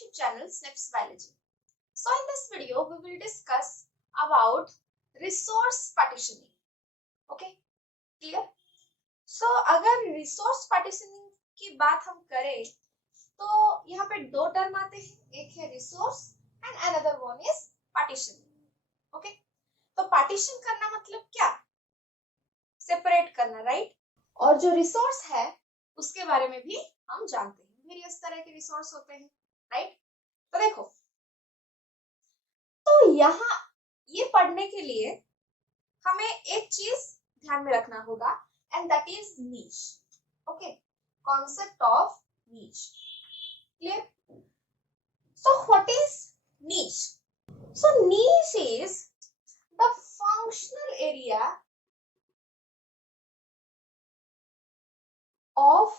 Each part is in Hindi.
YouTube channel Snips Biology. So in this video we will discuss about resource partitioning. Okay, clear? So अगर resource partitioning की बात हम करें तो यहाँ पे दो टर्म आते हैं, एक है resource and another one is partitioning. Okay, तो partition करना मतलब क्या? सेपरेट करना, राइट? और जो रिसोर्स है उसके बारे में भी हम जानते हैं, वेरियस तरह के रिसोर्स होते हैं, राइट? तो देखो, तो यहाँ ये पढ़ने के लिए हमें एक चीज ध्यान में रखना होगा and that is niche. Okay, concept of niche. Clear? So what is niche? So niche is the functional area of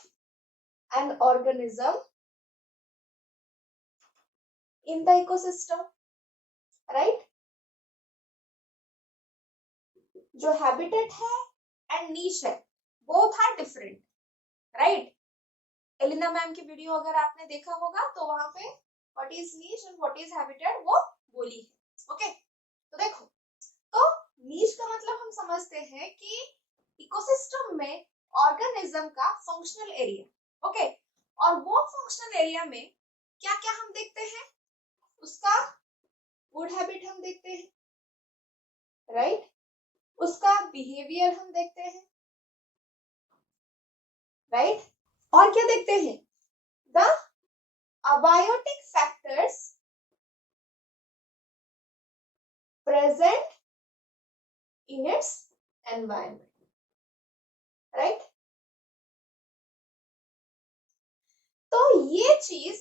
an organism in the ecosystem, right? जो habitat है and niche है, both are different, right? Elina ma'am की वीडियो अगर आपने देखा होगा तो वहां पे what is niche and what is habitat वो बोली है. ओके, तो देखो, तो niche का मतलब हम समझते हैं कि इकोसिस्टम में ऑर्गेनिज्म का फंक्शनल एरिया. ओके, और वो फंक्शनल एरिया में क्या क्या हम देखते हैं? उसका फूड हैबिट हम देखते हैं, राइट? उसका बिहेवियर हम देखते हैं, राइट? और क्या देखते हैं? The abiotic factors present in its environment, right? तो ये चीज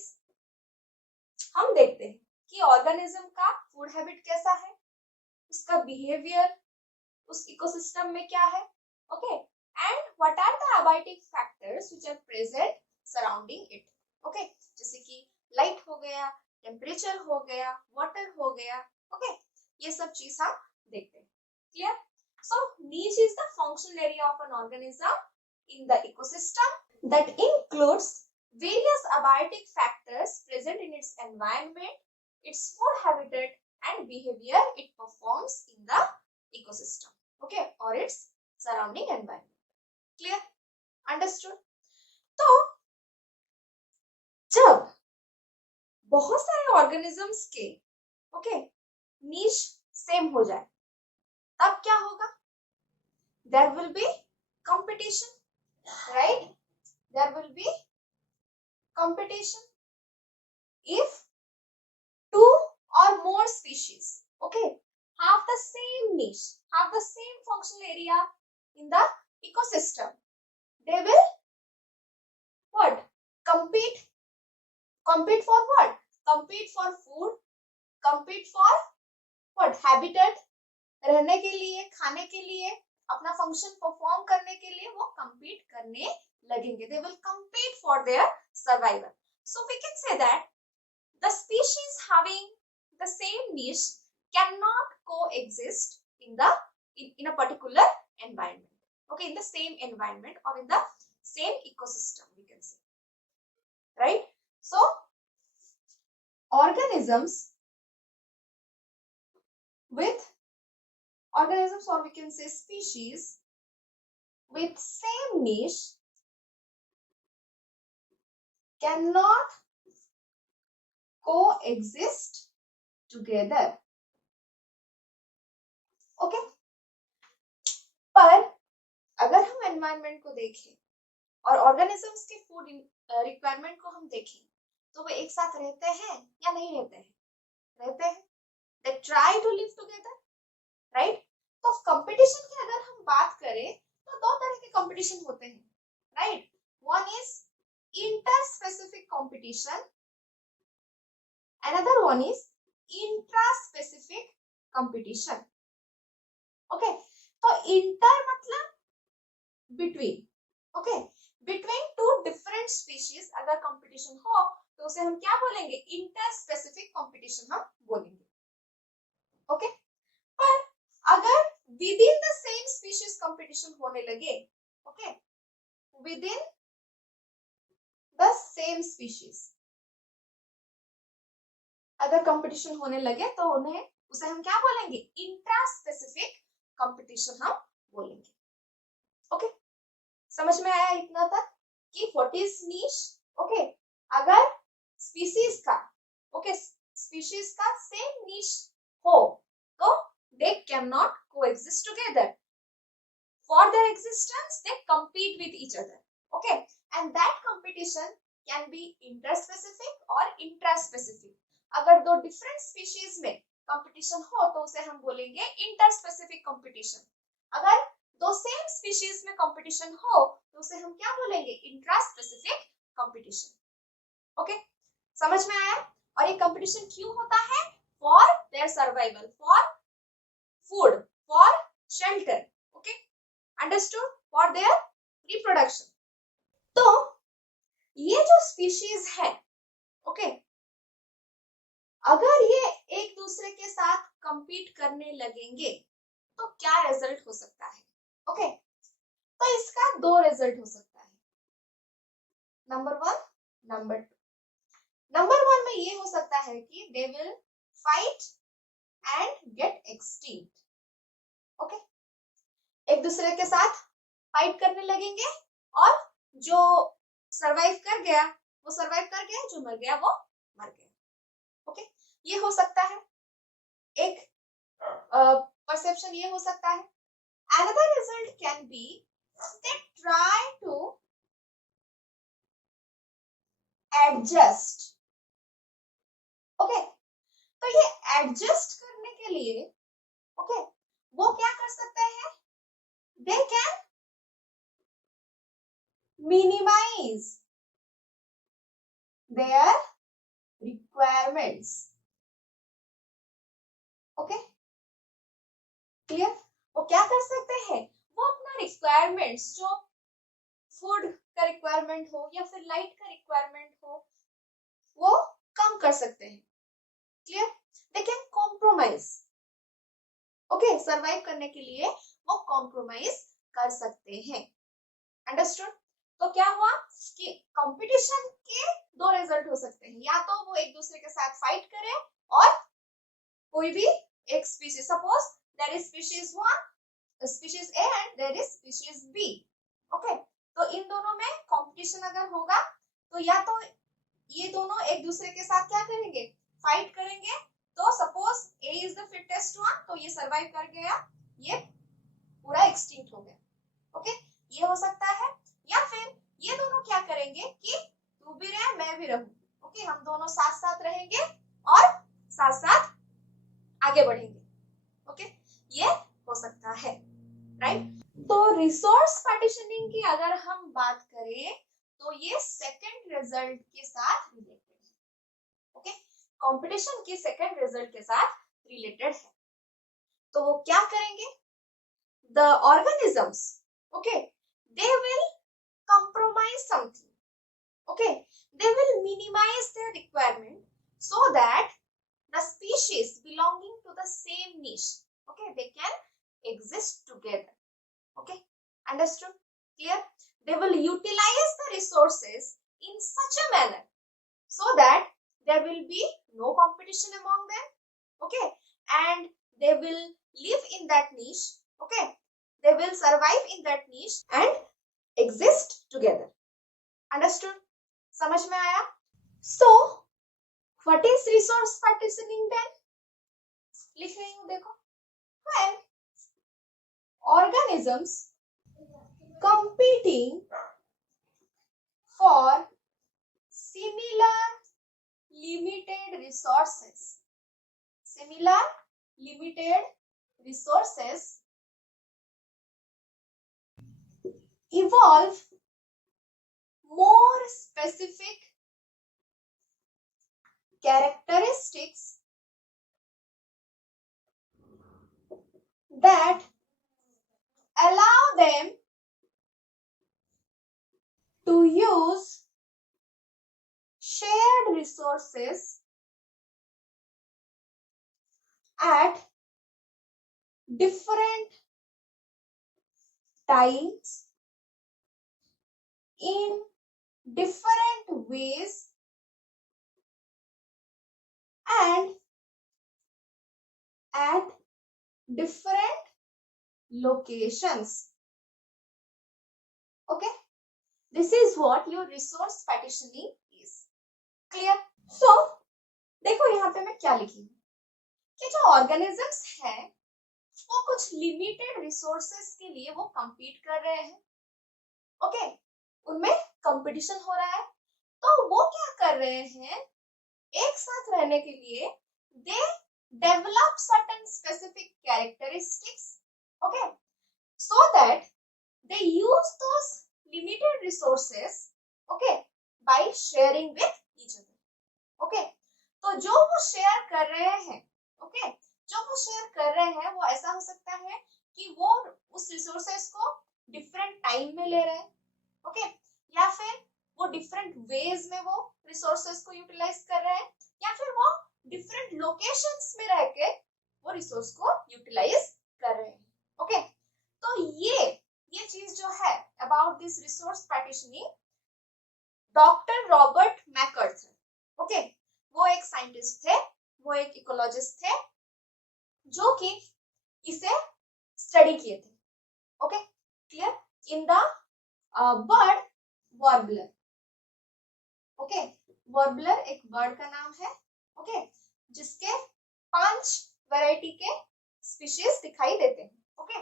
हम देखते हैं कि ऑर्गेनिज्म का फूड हैबिट कैसा है, उसका बिहेवियर उस इकोसिस्टम में क्या है. Okay, and what are the abiotic factors which are present surrounding it. Okay, जैसे कि लाइट हो गया, टेम्परेचर हो गया, वाटर हो गया. ओके, ये सब चीज हम देखते हैं. Clear? So niche is the functional area of an organism in the ecosystem that includes various abiotic factors present in its environment, its food habitat and behavior it performs in the ecosystem, okay, or its surrounding environment. Clear? Understood? तो जब बहुत सारे organisms के niche सेम हो जाए तब क्या होगा? There will be competition, right? There will be competition if two or more species, have the same niche, have the same functional area in the ecosystem. They will what? Compete. Compete for what? Compete for food. Compete for what? Habitat. रहने के लिए, खाने के लिए, अपना फंक्शन परफॉर्म करने के लिए वो compete करने लगेंगे. They will compete for their survival. So we can say that the species having the same niche cannot coexist in a particular environment. Okay, in the same environment or in the same ecosystem, we can say, right? So organisms or we can say species with same niche cannot coexist together. Okay, पर अगर हम एनवायरनमेंट को देखें और ऑर्गेनिजम्स के फूड रिक्वायरमेंट को हम देखें तो वो एक साथ रहते हैं या नहीं रहते हैं? रहते हैं. They try to live together, right? तो कंपटीशन की अगर हम बात करें तो दो तरह के कंपटीशन होते हैं, right? One is inter specific competition, another one is intra specific competition. Okay, तो इंटर मतलब between. Okay, between two different species अगर कंपटीशन हो तो उसे हम क्या बोलेंगे? इंटर स्पेसिफिक कंपटीशन हम बोलेंगे. ओके, पर अगर within the same species competition होने लगे, okay, within the same species, अगर कंपटीशन होने लगे तो उसे हम क्या बोलेंगे, इंट्रा स्पेसिफिक कंपटीशन हम बोलेंगे। ओके, समझ में आया इतना तक कि व्हाट इज नीश। ओके, अगर स्पीशीज का स्पीशीज का सेम नीश हो तो they cannot coexist together. For their existence they compete with each other. Okay, and that competition can be interspecific or intraspecific. अगर दो different species में competition हो तो उसे हम बोलेंगे interspecific competition. अगर दो सेम स्पीशीज में कंपटीशन हो तो उसे हम क्या बोलेंगे, इंट्रास्पेसिफिक कंपटीशन। ओके, समझ में आया। और ये कंपटीशन क्यों होता है, for their survival, for food, for shelter. Okay, understood, for their reproduction. तो ये जो स्पीशीज है, ओके, अगर ये एक दूसरे के साथ कंपीट करने लगेंगे तो क्या रिजल्ट हो सकता है। ओके, तो इसका दो रिजल्ट हो सकता है, नंबर 1, नंबर 2। नंबर 1 में ये हो सकता है कि they will fight and gate extinct. Okay, एक दूसरे के साथ फाइट करने लगेंगे और जो सरवाइव कर गया वो सरवाइव कर गया, जो मर गया वो मर गया। ओके, ये हो सकता है एक परसेप्शन, ये हो सकता है। Another result can be they try to adjust. Okay, तो ये एडजस्ट करने के लिए वो क्या कर सकते हैं, they can minimize their requirements. Okay, clear? वो क्या कर सकते हैं, वो अपना रिक्वायरमेंट्स, जो फूड का रिक्वायरमेंट हो या फिर लाइट का रिक्वायरमेंट हो, वो कम कर सकते हैं। Clear? They can compromise. Okay, survive करने के लिए वो कॉम्प्रोमाइज कर सकते हैं। अंडरस्टूड? तो क्या हुआ कि कंपटीशन के दो रिजल्ट हो सकते हैं, या तो वो एक दूसरे के साथ फाइट करें और कोई भी एक species, suppose there is species 1, species A and there is species B. Okay, तो इन दोनों में कंपटीशन अगर होगा तो या तो ये दोनों एक दूसरे के साथ क्या करेंगे, फाइट करेंगे। तो suppose A is the fittest one, तो ये सरवाइव कर गया, ये पूरा एक्सटिंक्ट हो गया। ओके, ये हो सकता है। या फिर ये दोनों क्या करेंगे कि तू भी रहे मैं भी रहूं, ओके, हम दोनों साथ साथ रहेंगे और साथ साथ आगे बढ़ेंगे। ओके, ये हो सकता है, राइट। तो रिसोर्स पार्टीशनिंग की अगर हम बात करें तो ये सेकंड रिजल्ट के साथ रिलेटेड है। ओके, कंपटीशन के सेकंड रिजल्ट के साथ रिलेटेड है। तो वो क्या करेंगे, the organisms, okay, they will compromise something. Okay, they will minimize their requirement so that the species belonging to the same niche, okay, they can exist together. Okay, understood? Clear? They will utilize the resources in such a manner so that there will be no competition among them. Okay, and they will live in that niche. Okay, they will survive in that niche and exist together. Understood? समझ में आया? So, what is resource partitioning then? लिख रही हूँ देखो, when organisms competing for similar limited resources evolve more specific characteristics that allow them to use shared resources at different times in different ways and at different locations. Okay, this is what your resource partitioning is. Clear? So देखो यहाँ पे मैं क्या लिखी हूँ कि जो ऑर्गेनिजम्स हैं वो कुछ लिमिटेड रिसोर्सेस के लिए वो compete कर रहे हैं. ओके, उनमें कंपटीशन हो रहा है. तो वो क्या कर रहे हैं, एक साथ रहने के लिए they develop certain specific characteristics, okay, so that they use those limited resources, okay, by sharing with each other. Okay, तो जो वो शेयर कर रहे हैं, ओके, जो वो शेयर कर रहे हैं वो ऐसा हो सकता है कि वो उस रिसोर्सेस को डिफरेंट टाइम में ले रहे हैं, ओके, या फिर वो डिफरेंट वेज में वो रिसोर्सेस को यूटिलाइज कर रहे हैं, या फिर वो डिफरेंट लोकेशंस में रह के वो रिसोर्स को यूटिलाइज कर रहे हैं. ओके, तो ये चीज जो है about this resource partitioning, doctor Robert MacArthur, okay, वो एक साइंटिस्ट थे, वो एक इकोलॉजिस्ट थे जो कि इसे स्टडी किए थे. Okay, clear? In the bird warbler. Okay, warbler एक बर्ड का नाम है, ओके, जिसके 5 वैरायटी के स्पीशीज दिखाई देते हैं. ओके,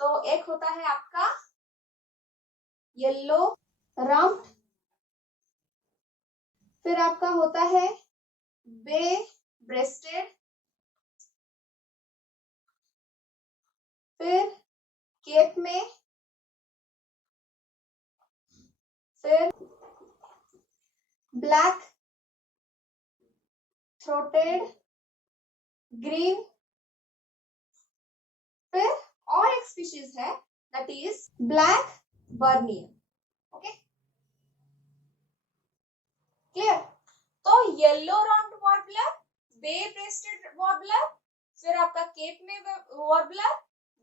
तो एक होता है आपका येलो रम्प्ड, फिर आपका होता है बे ब्रेस्टेड, फिर केप में, फिर ब्लैक थ्रोटेड ग्रीन, फिर और एक स्पीशीज है that is blackburnian. Okay, clear? तो yellow rumped warbler, bay breasted warbler, फिर आपका Cape May warbler,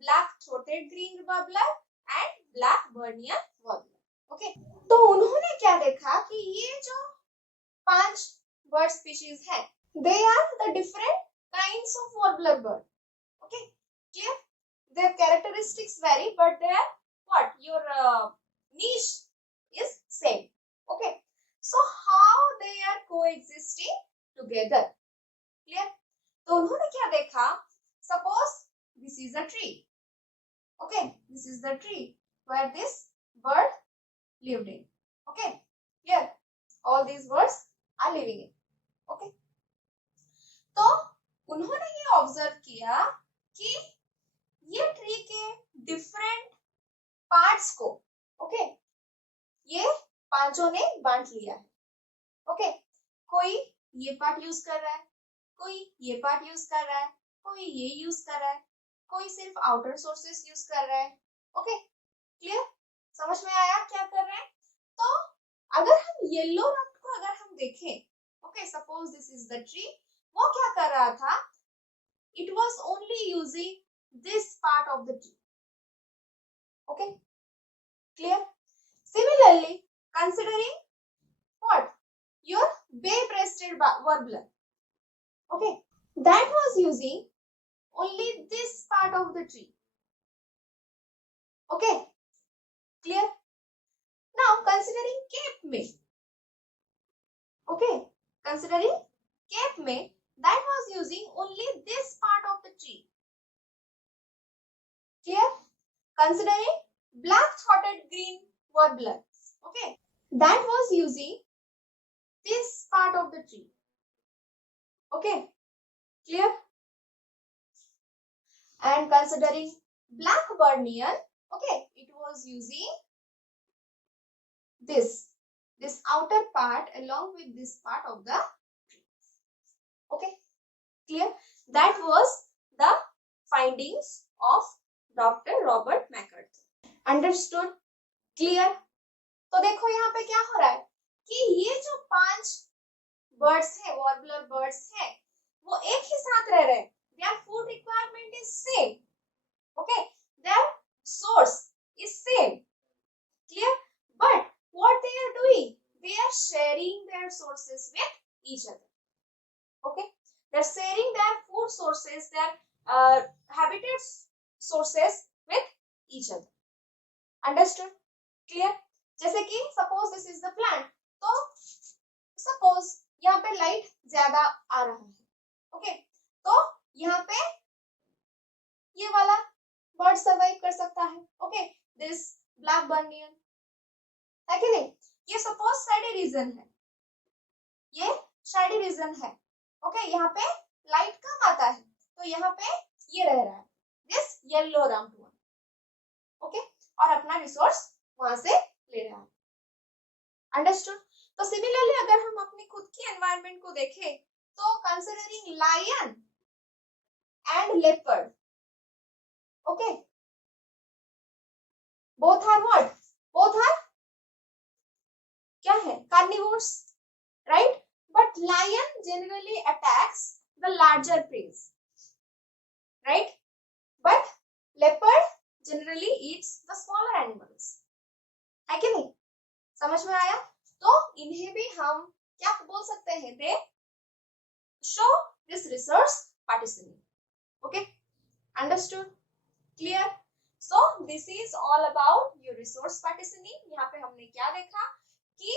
black throated green warbler and blackburnian warbler. Okay, तो उन्होंने क्या देखा कि ये जो 5 बर्ड स्पीशीज है, they are the different kinds of warbler bird. Okay, clear? Their characteristics vary, but their your niche is same. Okay, so how they are coexisting together? Clear? तो उन्होंने क्या देखा, suppose this is a tree. Okay, this is the tree where this bird lived in. Okay, clear? All these birds are living in. Okay, तो उन्होंने ये ऑब्जर्व किया कि ये ट्री के डिफरेंट पार्ट्स को, ओके, ये पांचों ने बांट लिया है. ओके, कोई ये पार्ट यूज कर रहा है, कोई ये पार्ट यूज कर रहा है, कोई ये यूज कर रहा है, कोई सिर्फ आउटर सोर्सेस यूज कर रहा है. Okay, clear? समझ में आया क्या कर रहे हैं? तो अगर हम येलो रंग को अगर हम देखें, okay, suppose this is the tree, वो क्या कर रहा था, it was only using this part of the tree. Okay, clear? Similarly, considering what, your bay-breasted warbler, okay, that was using only this part of the tree. Okay, clear? Now considering cape may, okay, considering cape may, that was using only this part of the tree. Clear? Considering black-throated green warbler, okay, that was using this part of the tree. Okay, clear? And considering black burnea, okay, it was using this outer part along with this part of the tree. Okay, clear? That was the findings of doctor Robert MacArthur. Understood? Clear? तो देखो यहाँ पे क्या हो रहा है कि ये जो 5 बर्ड्स हैं, वॉर्बलर बर्ड्स हैं, वो एक ही साथ रह रहे हैं. Their food requirement is same. Okay, their source is same. Clear? But what they are doing, they are sharing their sources with each other. Okay. they're sharing their food sources, their habitat sources with each other. Understood? Clear? जैसे कि suppose this is the plant, तो suppose यहाँ पे लाइट ज्यादा आ रहा है, ओके, तो यहाँ पे ये वाला बर्ड सर्वाइव कर सकता है, ओके, दिस ब्लैक बर्नियन, है कि नहीं? ये सपोज शेडी रीजन है, ये शेडी रीजन है, ओके, यहाँ पे लाइट कम आता है, तो यहाँ पे ये रह रहा है, this yellow round one, okay, और अपना रिसोर्स वहां से ले रहा है। अंडरस्टूड? तो सिमिलरली अगर हम अपनी खुद की एनवायरनमेंट को देखें, तो considering lion and leopard, okay, both are what? Both are क्या है? Carnivores, right? But lion generally attacks the larger prey, right? But leopard generally eats the smaller animals, है कि नहीं? समझ में आया? तो इन्हें भी हम क्या बोल सकते हैं? They show this resource partitioning, okay? Understood? Clear? So this is all about your resource partitioning. यहाँ पे हमने क्या देखा कि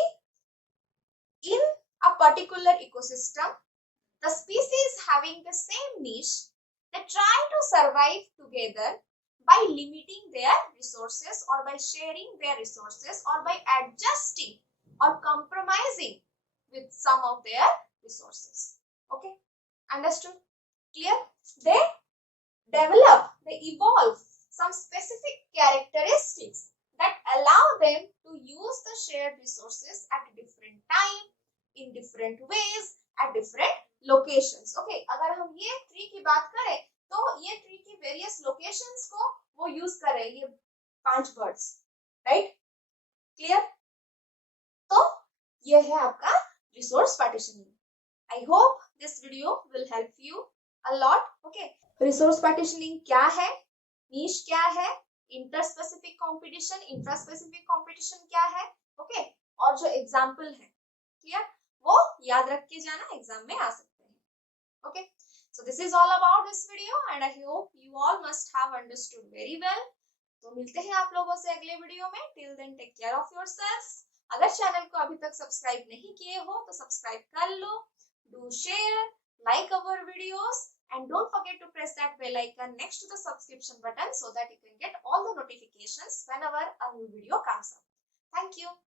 in a particular ecosystem, the species having the same niche, they try to survive together by limiting their resources or by sharing their resources or by adjusting or compromising with some of their resources. Okay, understood? Clear? They develop, they evolve some specific characteristics that allow them to use the shared resources at different time, in different ways, at different locations. Okay, अगर हम ये ट्री की बात करें, तो ये ट्री की वेरियस लोकेशंस को वो यूज कर रहे हैं, ये 5 बर्ड्स, राइट? क्लियर? तो ये है आपका resource partitioning. I hope this video will help you a lot. Okay, resource partitioning क्या है, नीश क्या है, inter specific competition, intra specific competition क्या है, ओके, और जो एग्जांपल है, क्लियर, वो याद रख के जाना, एग्जाम में आ सकते हैं. Okay, so this is all about this video and I hope you all must have understood very well. तो मिलते हैं आप लोगों से अगले वीडियो में. Till then take care of yourselves. अगर चैनल को अभी तक सब्सक्राइब नहीं किए हो तो सब्सक्राइब कर लो. Do share, like our videos, and don't forget to press that bell icon next to the subscription button so that you can get all the notifications whenever a new video comes up. Thank you.